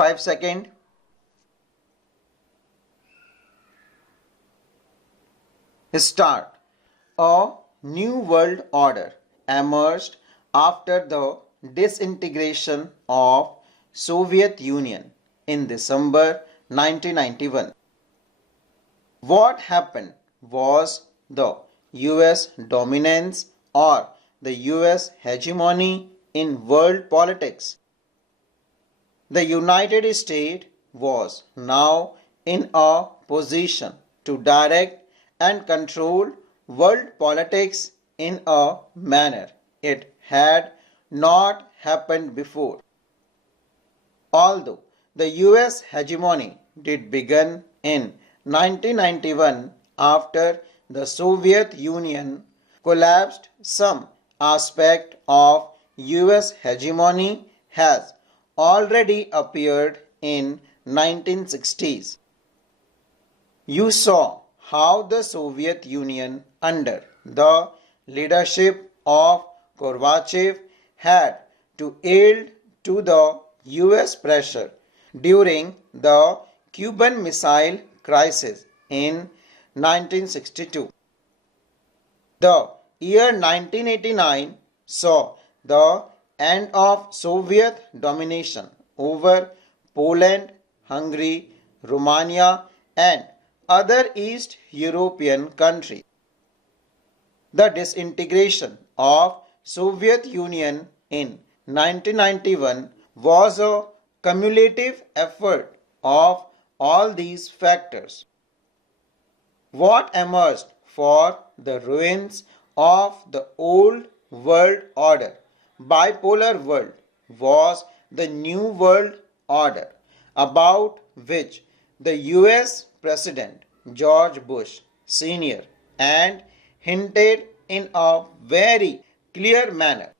5 seconds. Start. A new world order emerged after the disintegration of Soviet Union in December 1991. What happened was the US dominance or the US hegemony in world politics. The United States was now in a position to direct and control world politics in a manner it had not happened before. Although the US hegemony did begin in 1991 after the Soviet Union collapsed, some aspect of US hegemony has already appeared in 1960s. You saw how the Soviet Union under the leadership of Gorbachev had to yield to the US pressure during the Cuban Missile Crisis in 1962. The year 1989 saw the end of Soviet domination over Poland, Hungary, Romania, and other East European countries. The disintegration of Soviet Union in 1991 was a cumulative effort of all these factors. What emerged for the ruins of the old world order, bipolar world, was the new world order about which the US President George Bush Sr. and hinted in a very clear manner.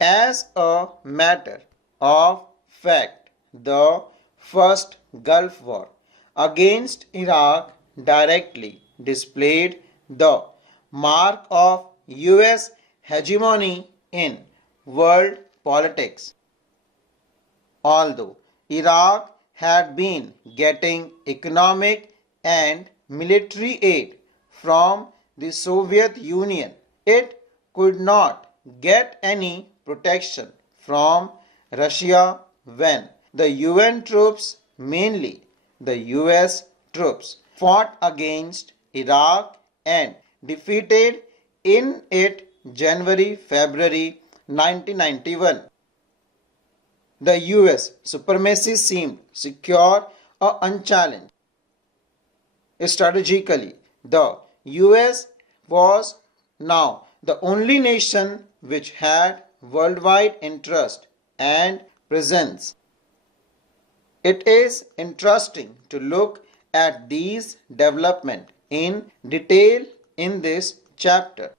As a matter of fact, the first Gulf War against Iraq directly displayed the mark of US hegemony in world politics. Although Iraq had been getting economic and military aid from the Soviet Union, it could not get any protection from Russia when the UN troops, mainly the US troops, fought against Iraq and defeated in it January-February 1991. The US supremacy seemed secure or unchallenged. Strategically, the US was now the only nation which had worldwide interest and presence. It is interesting to look at these developments in detail in this chapter.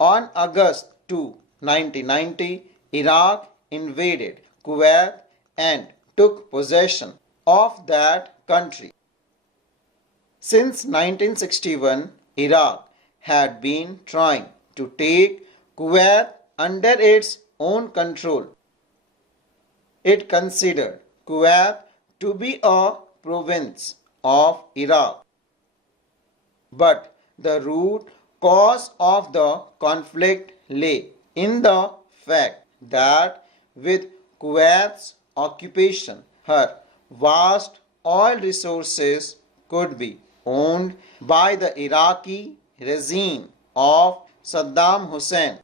On August 2, 1990, Iraq invaded Kuwait and took possession of that country. Since 1961, Iraq had been trying to take Kuwait under its own control. It considered Kuwait to be a province of Iraq. But the root cause of the conflict lay in the fact that with Kuwait's occupation, her vast oil resources could be owned by the Iraqi regime of Saddam Hussein.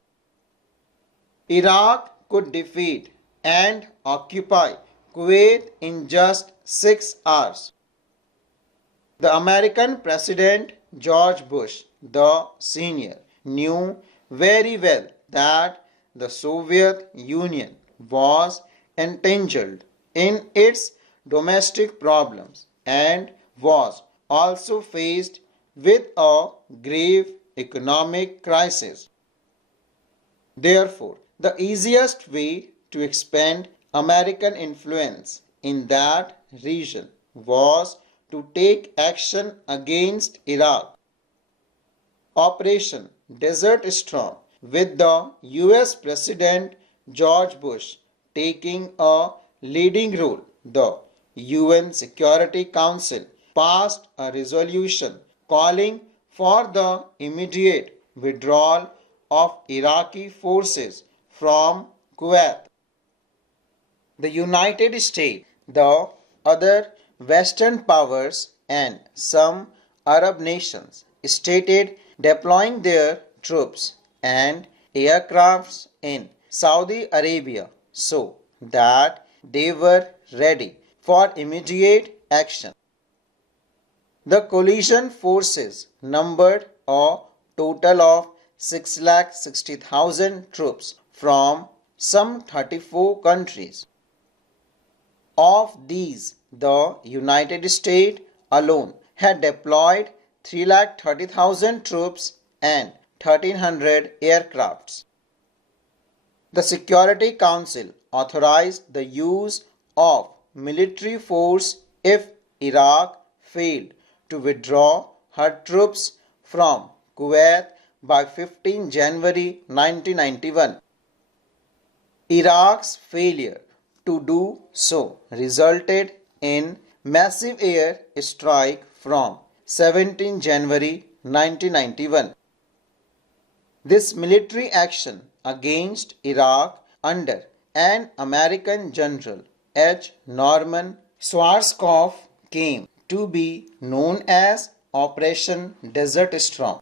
Iraq could defeat and occupy Kuwait in just 6 hours. The American President George Bush the Sr. knew very well that the Soviet Union was entangled in its domestic problems and was also faced with a grave economic crisis. Therefore, the easiest way to expand American influence in that region was to take action against Iraq. Operation Desert Storm, with the US President George Bush taking a leading role. The UN Security Council passed a resolution calling for the immediate withdrawal of Iraqi forces from Kuwait. The United States, the other Western powers, and some Arab nations stated deploying their troops and aircrafts in Saudi Arabia so that they were ready for immediate action. The coalition forces numbered a total of 660,000 troops from some 34 countries. Of these, the United States alone had deployed 330,000 troops and 1,300 aircrafts. The Security Council authorized the use of military force if Iraq failed to withdraw her troops from Kuwait by 15 January 1991. Iraq's failure to do so resulted in massive air strike from 17 January 1991. This military action against Iraq under an American general H. Norman Schwarzkopf came to be known as Operation Desert Storm.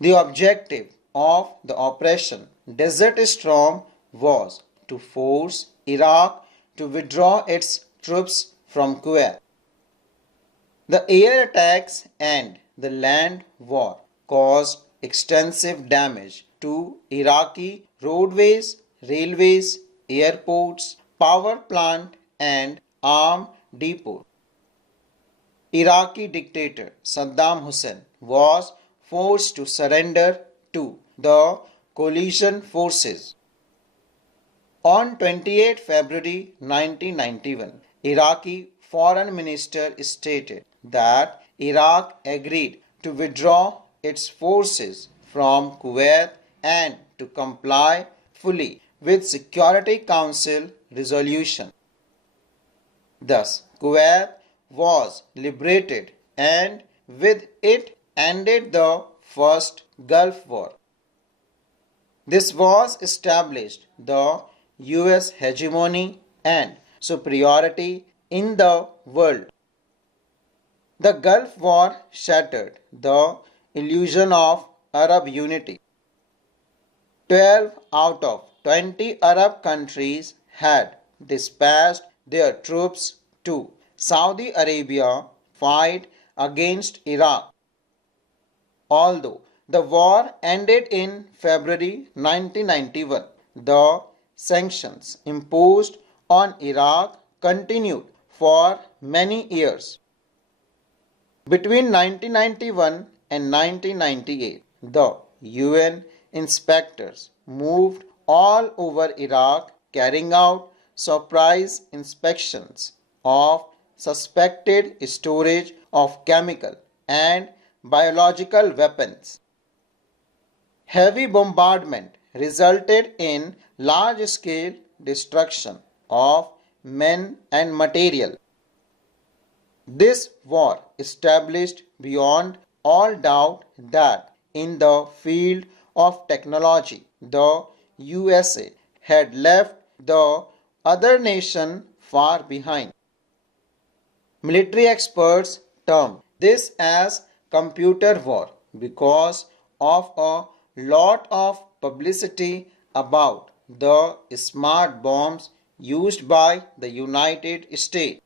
The objective of the Operation Desert Storm was to force Iraq to withdraw its troops from Kuwait. The air attacks and the land war caused extensive damage to Iraqi roadways, railways, airports, power plant and arms depot. Iraqi dictator Saddam Hussein was forced to surrender to the coalition forces. On 28 February 1991, Iraqi Foreign Minister stated that Iraq agreed to withdraw its forces from Kuwait and to comply fully with Security Council resolution. Thus, Kuwait was liberated and with it ended the First Gulf War. This was established the US hegemony and superiority in the world. The Gulf War shattered the illusion of Arab unity. 12 out of 20 Arab countries had dispatched their troops to Saudi Arabia fight against Iraq. Although the war ended in February 1991, the sanctions imposed on Iraq continued for many years. Between 1991 and 1998, the UN inspectors moved all over Iraq carrying out surprise inspections of suspected storage of chemical and biological weapons. Heavy bombardment resulted in large-scale destruction of men and material. This war established beyond all doubt that in the field of technology, the USA had left the other nation far behind. Military experts term this as computer war because of a lot of publicity about the smart bombs used by the United States.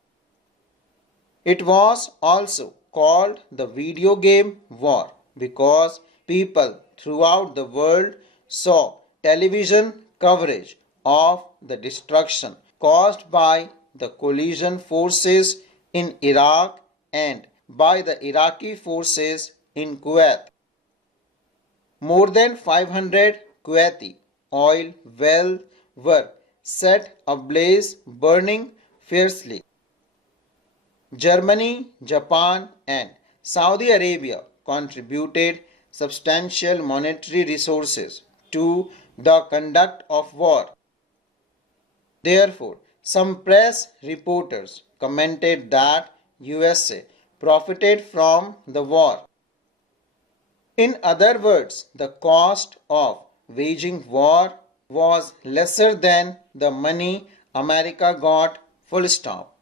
It was also called the video game war because people throughout the world saw television coverage of the destruction caused by the coalition forces in Iraq and by the Iraqi forces in Kuwait. More than 500 Kuwaiti oil wells were set ablaze, burning fiercely. Germany, Japan, and Saudi Arabia contributed substantial monetary resources to the conduct of war. Therefore, Some press reporters commented that USA profited from the war. In other words, the cost of waging war was lesser than the money America got, full stop.